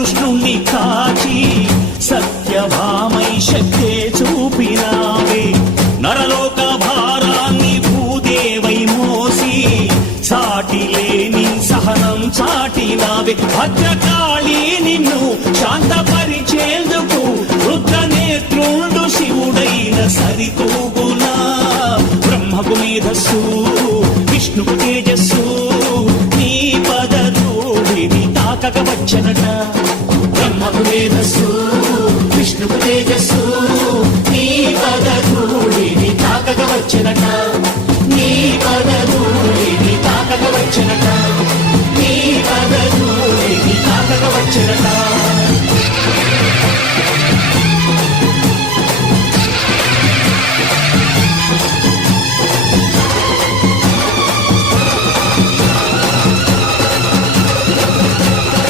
కృష్ణుణ్ణి కాచి సత్యభామై శక్తే చూపినావే నరలోక భారాన్ని భూదేవై మోసి సాటి లేని సహనం చాటినావే భద్రకాళి నిన్ను శాంతపరిచేందుకు రుద్రనేత్రుండు శివుడైన సరితూగునా బ్రహ్మకు మేధస్సు విష్ణుకు తేజస్సు నీ పదధూళిని తాకక వచ్చనట బ్రహ్మకు మేధస్సు విష్ణుకు తేజస్సు నీ పదధూళిని తాకక వచ్చనట నీ పదధూళిని తాకక వచ్చనట